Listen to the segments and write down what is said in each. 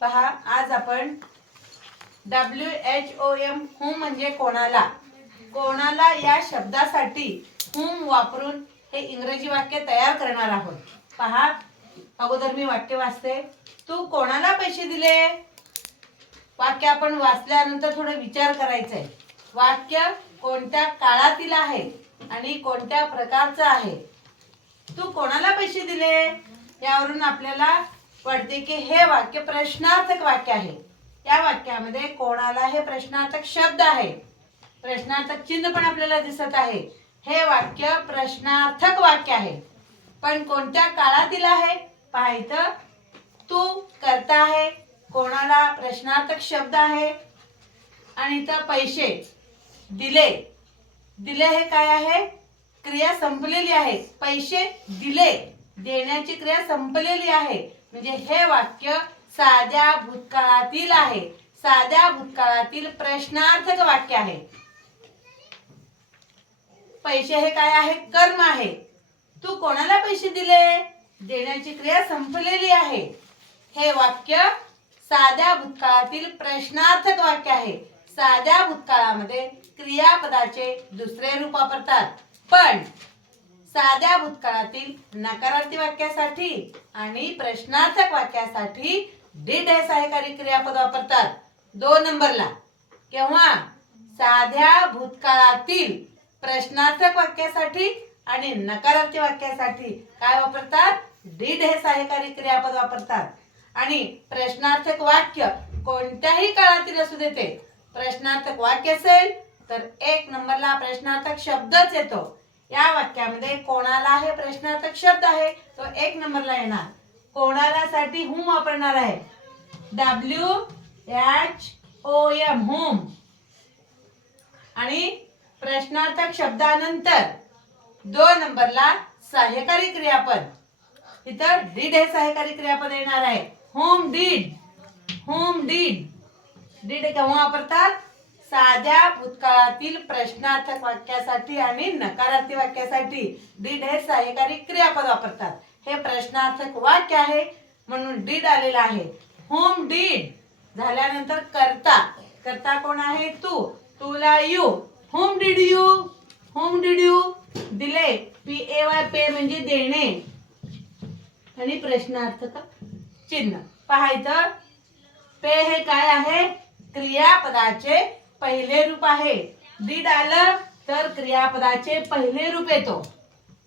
पहा, आज आपण WHOM हुम म्हणजे कोणाला, कोणाला या शब्दासाठी हुम वापरून हे इंग्रजी वाक्य तयार करणार आहोत. पहा, अगोदर मी वाक्य वाचते. तू कोणाला पैसे दिले? वाक्य आपण वाचल्यानंतर थोडं विचार करायचा आहे. वाक्य कोणत्या काळातील आहे आणि कोणत्या प्रकारचं आहे. तू कोणाला पैसे दिले यावरून आपल्याला कळते की हे वाक्य प्रश्नार्थक वाक्य आहे. या वाक्यामध्ये कोणाला हे प्रश्नार्थक शब्द आहे, प्रश्नार्थक चिन्ह पण आपल्याला दिसत आहे. हे वाक्य प्रश्नार्थक वाक्य आहे. पण कोणत्या काळातील आहे पाहायचं. तू करता आहे, कोणाला प्रश्नार्थक शब्द आहे आणि इथं पैसे दिले. दिले हे काय आहे? क्रिया संपलेली आहे. पैसे दिले, देण्याची क्रिया संपलेली आहे. म्हणजे हे वाक्य साध्या भूतकाळातील आहे. साध्या भूतकाळातील प्रश्नार्थक वाक्य आहे. पैसे हे काय आहे? कर्म आहे. तू कोणाला पैसे दिले? देण्याची क्रिया संपलेली आहे. हे वाक्य साध्या भूतकाळातील प्रश्नार्थक वाक्य आहे. साध्या भूतकाळामध्ये क्रियापदाचे दुसरे रूप वापरतात, पण साध्या भूतकाळातील नकारार्थी वाक्यासाठी आणि प्रश्नार्थक वाक्यासाठी डिड हे सहाय्यकारी क्रियापद वापरतात. 2 नंबरला. केव्हा? साध्या भूतकाळातील प्रश्नार्थक वाक्यासाठी आणि नकारार्थी वाक्यासाठी काय वापरतात? डिड हे सहाय्यकारी क्रियापद वापरतात. आणि प्रश्नार्थक वाक्य कोणत्याही काळातील असू देते. प्रश्नार्थक वाक्य असेल तर 1 नंबरला प्रश्नार्थक शब्दच येतो. या वाक्यामध्ये कोणाला हे प्रश्नार्थक शब्द आहे, तो 1 नंबरला येणार. कोणाला साठी हुम वापरणार आहे. WHOM हुम. आणि प्रश्नार्थक शब्दानंतर 2 नंबरला सहाय्यकारी क्रियापद. इथं डिड हे सहाय्यकारी क्रियापद येणार आहे. हुम डिड. Hmm did. डिड केव्हा वापरतात? साध्या भूतकाळातील प्रश्नार्थक वाक्यासाठी आणि नकारार्थी वाक्यासाठी डिड हे सहाय्यकारी क्रियापद वापरतात. हे प्रश्नार्थक वाक्य आहे म्हणून डिड आलेला आहे. हुम डिड झाल्यानंतर कर्ता. कर्ता कोण आहे? तू. तुला you. Hmm did you. Hmm did you दिले. PAY पे म्हणजे देणे आणि प्रश्नार्थक चिन्ह. पाहायचं, पे हे काय आहे? क्रियापदाचे पहिले रूप आहे. डिड आलं तर क्रियापदाचे पहिले रूप येतो.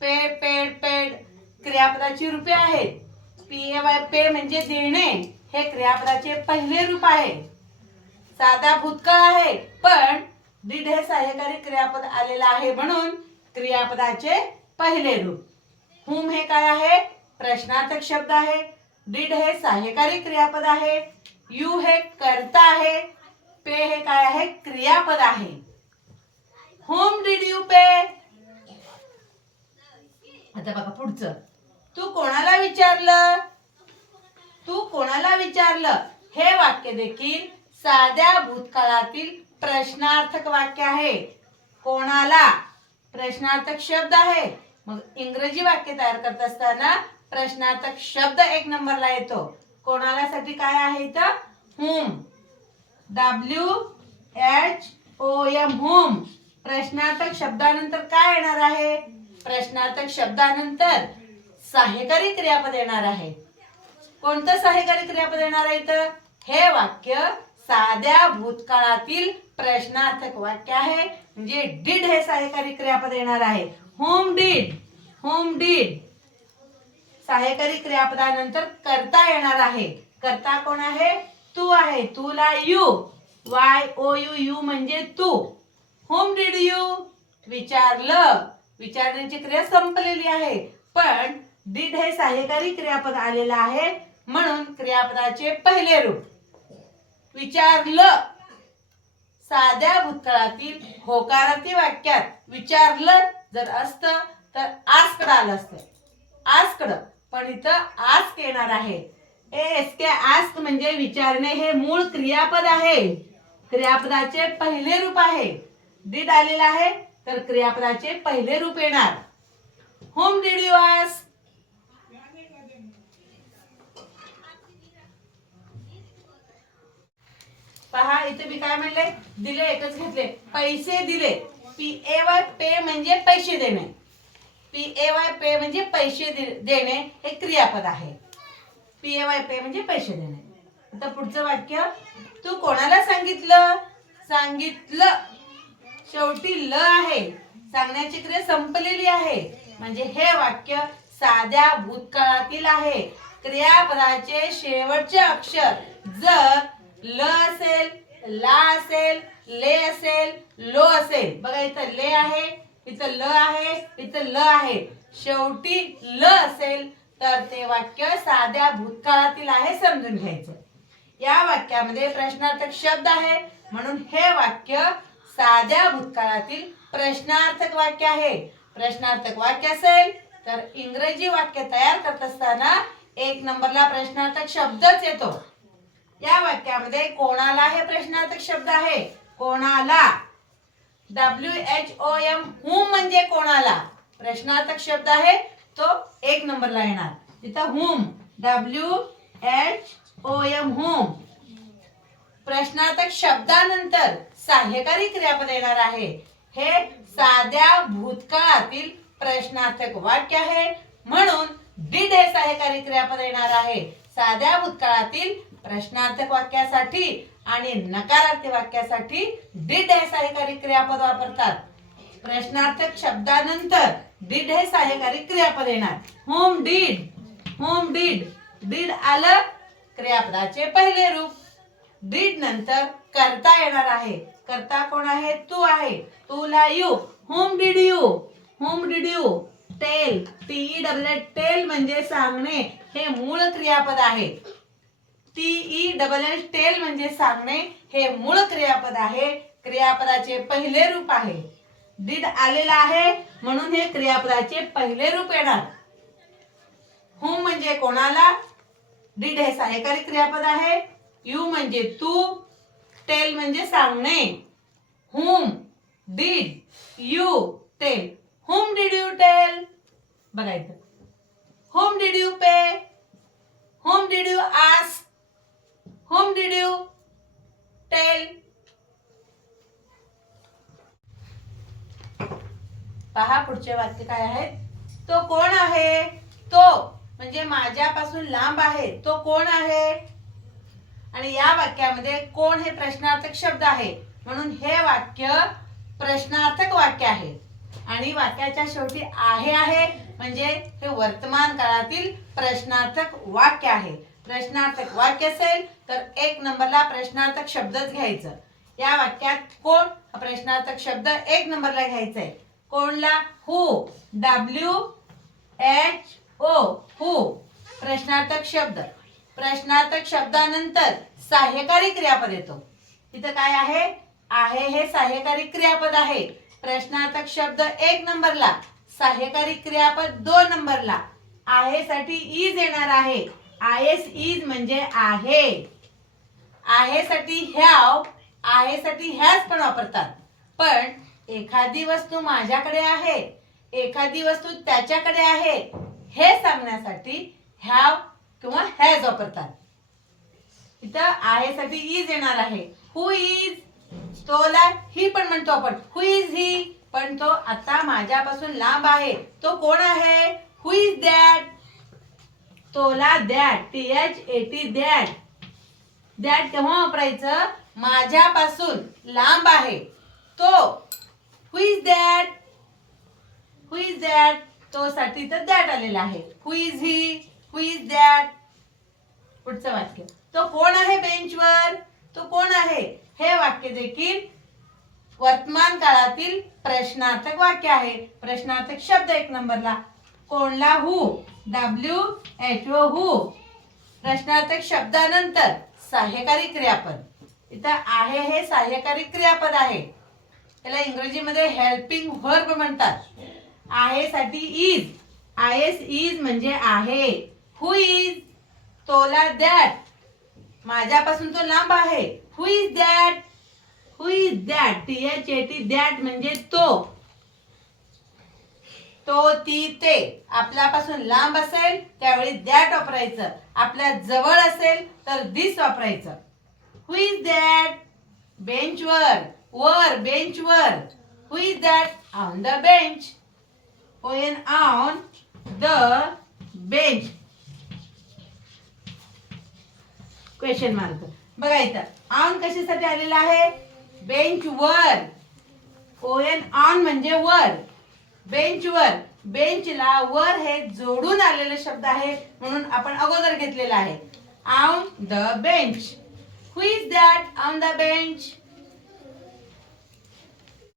पे, पेड, पेड क्रियापदाची रूपे आहेत. PAY पे म्हणजे देणे हे क्रियापदाचे पहिले रूप आहे. साधा भूतकाळ आहे, पण डिड हे सहाय्यकारी क्रियापद आलेला आहे म्हणून क्रियापदाचे पहिले रूप. हुम हे काय आहे? प्रश्नार्थक शब्द आहे. डिड हे सहाय्यकारी क्रियापद आहे. यू हे कर्ता आहे. पे हे काय आहे? क्रियापद आहे. हुम डिड यू पे. आता बघा पुढचं. तू कोणाला विचारलं? तू कोणाला विचारलं हे वाक्य देखील साध्या भूतकाळातील प्रश्नार्थक वाक्य आहे. कोणाला प्रश्नार्थक शब्द आहे. मग इंग्रजी वाक्य तयार करत असताना प्रश्नार्थक शब्द 1 नंबरला येतो. कोणाला साठी काय आहे इथं? हुम. WHOM हुम. प्रश्नार्थक शब्दानंतर काय येणार आहे? प्रश्नार्थक शब्दानंतर सहाय्यकारी क्रियापद येणार आहे. कोणतं सहाय्यकारी क्रियापद येणार आहे इथं? हे वाक्य साध्या भूतकाळातील प्रश्नार्थक वाक्य आहे म्हणजे डिड हे सहाय्यकारी क्रियापद येणार आहे. हुम डिड. Hmm did. सहाय्यकारी क्रियापदानंतर कर्ता येणार आहे. कर्ता कोण आहे? तू आहे. तुला यू. YOU यू म्हणजे तू. हुम डिड यू. विचारलं. विचारण्याची क्रिया संपलेली आहे, पण डिड हे सहाय्यकारी क्रियापद आलेलं आहे म्हणून क्रियापदाचे पहिले रूप. विचारलं साध्या भूतकाळातील होकारार्थी वाक्यात विचारलं जर असतं तर आस्क्ड आलं असतं. आस्क्ड, पण इथं आस्क येणार आहे. ASK आस्क म्हणजे विचारणे हे मूळ क्रियापद आहे. क्रियापदाचे पहिले रूप आहे. डिड आलेला आहे तर क्रियापदाचे पहिले रूप येणार. हुम डिड यू आस्क. इथे मी काय म्हणले, दिले एकच घेतले, पैसे दिले. PAY पे म्हणजे पैसे देणे. PAY पे म्हणजे पैसे देणे हे क्रियापद आहे. PAY पे म्हणजे पैसे देणे. आता पुढचं वाक्य, तू कोणाला सांगितलं? सांगितलं. शेवटी ल आहे, सांगण्याची क्रिया संपलेली आहे. म्हणजे हे वाक्य साध्या भूतकाळातील आहे. क्रियापदाचे शेवटचे अक्षर जर ल असेल, ला असेल, ले असेल, लो असेल. बघा इथं ले आहे, इथं ल आहे, इथं ल आहे. शेवटी ल असेल तर ते वाक्य साध्या भूतकाळातील आहे समजून घ्यायचं. या वाक्यामध्ये प्रश्नार्थक शब्द आहे म्हणून हे वाक्य साध्या भूतकाळातील प्रश्नार्थक वाक्य आहे. प्रश्नार्थक वाक्य असेल तर इंग्रजी वाक्य तयार करत असताना 1 नंबरला प्रश्नार्थक शब्दच येतो. या वाक्यामध्ये कोणाला हे प्रश्नार्थक शब्द आहे. कोणाला, WHOM, whom म्हणजे कोणाला प्रश्नार्थक शब्द आहे तो 1 नंबरला येणार. तिथं whom, WHOM, whom. प्रश्नार्थक शब्दानंतर सहाय्यकारी क्रियापद येणार आहे. हे साध्या भूतकाळातील प्रश्नार्थक वाक्य आहे म्हणून डिड हे सहाय्यकारी क्रियापद येणार आहे. साध्या भूतकाळातील प्रश्नार्थक वाक्यासाठी आणि नकारार्थी वाक्यासाठी डिड हे सहाय्यकारी क्रियापद वापरतात. प्रश्नार्थक शब्दानंतर डिड हे सहाय्यकारी क्रियापद येणार. Home did, home did, did आलं क्रियापदाचे पहिले रूप. डिड नंतर करता येणार आहे. करता कोण आहे? तू आहे. तुला you. Whom did you, whom did you tell, TELL, tell म्हणजे सांगणे हे मूळ क्रियापद आहे. TELL, टेल म्हणजे सांगणे हे मूळ क्रियापद आहे. क्रियापदाचे पहिले रूप आहे. डिड आलेला आहे म्हणून हे क्रियापदाचे पहिले रूप येणार. होम म्हणजे कोणाला, डिड हे सहाय्यकारी क्रियापद आहे. यू म्हणजे तू, टेल म्हणजे सांगणे. Whom did you tell, whom did you tell. बघायचं, whom did you pay, whom did you ask, whom did you tell. पहा पुढचे वाक्य काय आहे. तो कोण आहे? तो म्हणजे माझ्यापासून लांब आहे. तो कोण आहे? आणि या वाक्यामध्ये कोण हे प्रश्नार्थक शब्द आहे म्हणून हे वाक्य प्रश्नार्थक वाक्य आहे. आणि वाक्याच्या शेवटी आहे म्हणजे हे वर्तमान काळातील प्रश्नार्थक वाक्य आहे. प्रश्नार्थक वाक्य असेल तर 1 नंबरला प्रश्नार्थक शब्दच घ्यायचं. या वाक्यात कोण हा प्रश्नार्थक शब्द 1 नंबरला घ्यायचा आहे. कोणला? हु, WHO, हु प्रश्नार्थक शब्द. प्रश्नार्थक शब्दानंतर सहाय्यकारी क्रियापद येतो. तिथं काय आहे? आहे हे सहाय्यकारी क्रियापद आहे. प्रश्नार्थक शब्द 1 नंबरला, सहाय्यकारी क्रियापद 2 नंबरला. आहे साठी इज येणार आहे. IS, इज म्हणजे आहे. आहे साठी हॅव, आहे साठी हॅज पण वापरतात. पण एखादी वस्तू माझ्याकडे आहे, एखादी वस्तू त्याच्याकडे आहे हे सांगण्यासाठी हॅव किंवा हॅज वापरतात. इथं आहे साठी इज येणार आहे. हु इज, तोला ही पण म्हणतो आपण. हु इज ही, पण तो आता माझ्यापासून लांब आहे. तो कोण आहे? हु इज दॅट, तोला दॅट, THAT दॅट. दॅट केव्हा वापरायचं? माझ्यापासून लांब आहे तो. Who is that, who is that, तो साठी तर दॅट आलेला आहे. Who is he, who is that. पुढचं वाक्य, तो कोण आहे बेंचवर? तो कोण आहे? हे वाक्य देखील वर्तमान काळातील प्रश्नार्थक वाक्य आहे. प्रश्नार्थक शब्द 1 नंबरला. कोणला? हु, WHO, हु. प्रश्नार्थक शब्दानंतर सहाय्यकारी क्रियापद. इथं आहे हे सहाय्यकारी क्रियापद आहे. त्याला इंग्रजीमध्ये हेल्पिंग व्हर्ब म्हणतात. आहे साठी इज, IS, इज म्हणजे आहे. हु इज, तोला दॅट, माझ्यापासून तो लांब आहे. Who is that, who is that, THAT that म्हणजे तो. तो, ती, ते. आपल्यापासून लांब असेल त्यावेळी दॅट वापरायचं. आपल्या जवळ असेल तर दिस वापरायचं. हु इज दॅट, बेंचवर, वर, बेंचवर. Who is that? On the bench. ON on the bench. Question mark. बघा इथं ऑन कशासाठी आलेला आहे? बेंच वर. ON ऑन म्हणजे वर, बेंचवर. बेंचला वर हे जोडून आलेले शब्द आहे म्हणून आपण अगोदर घेतलेला आहे. On the bench. Who is that on the bench?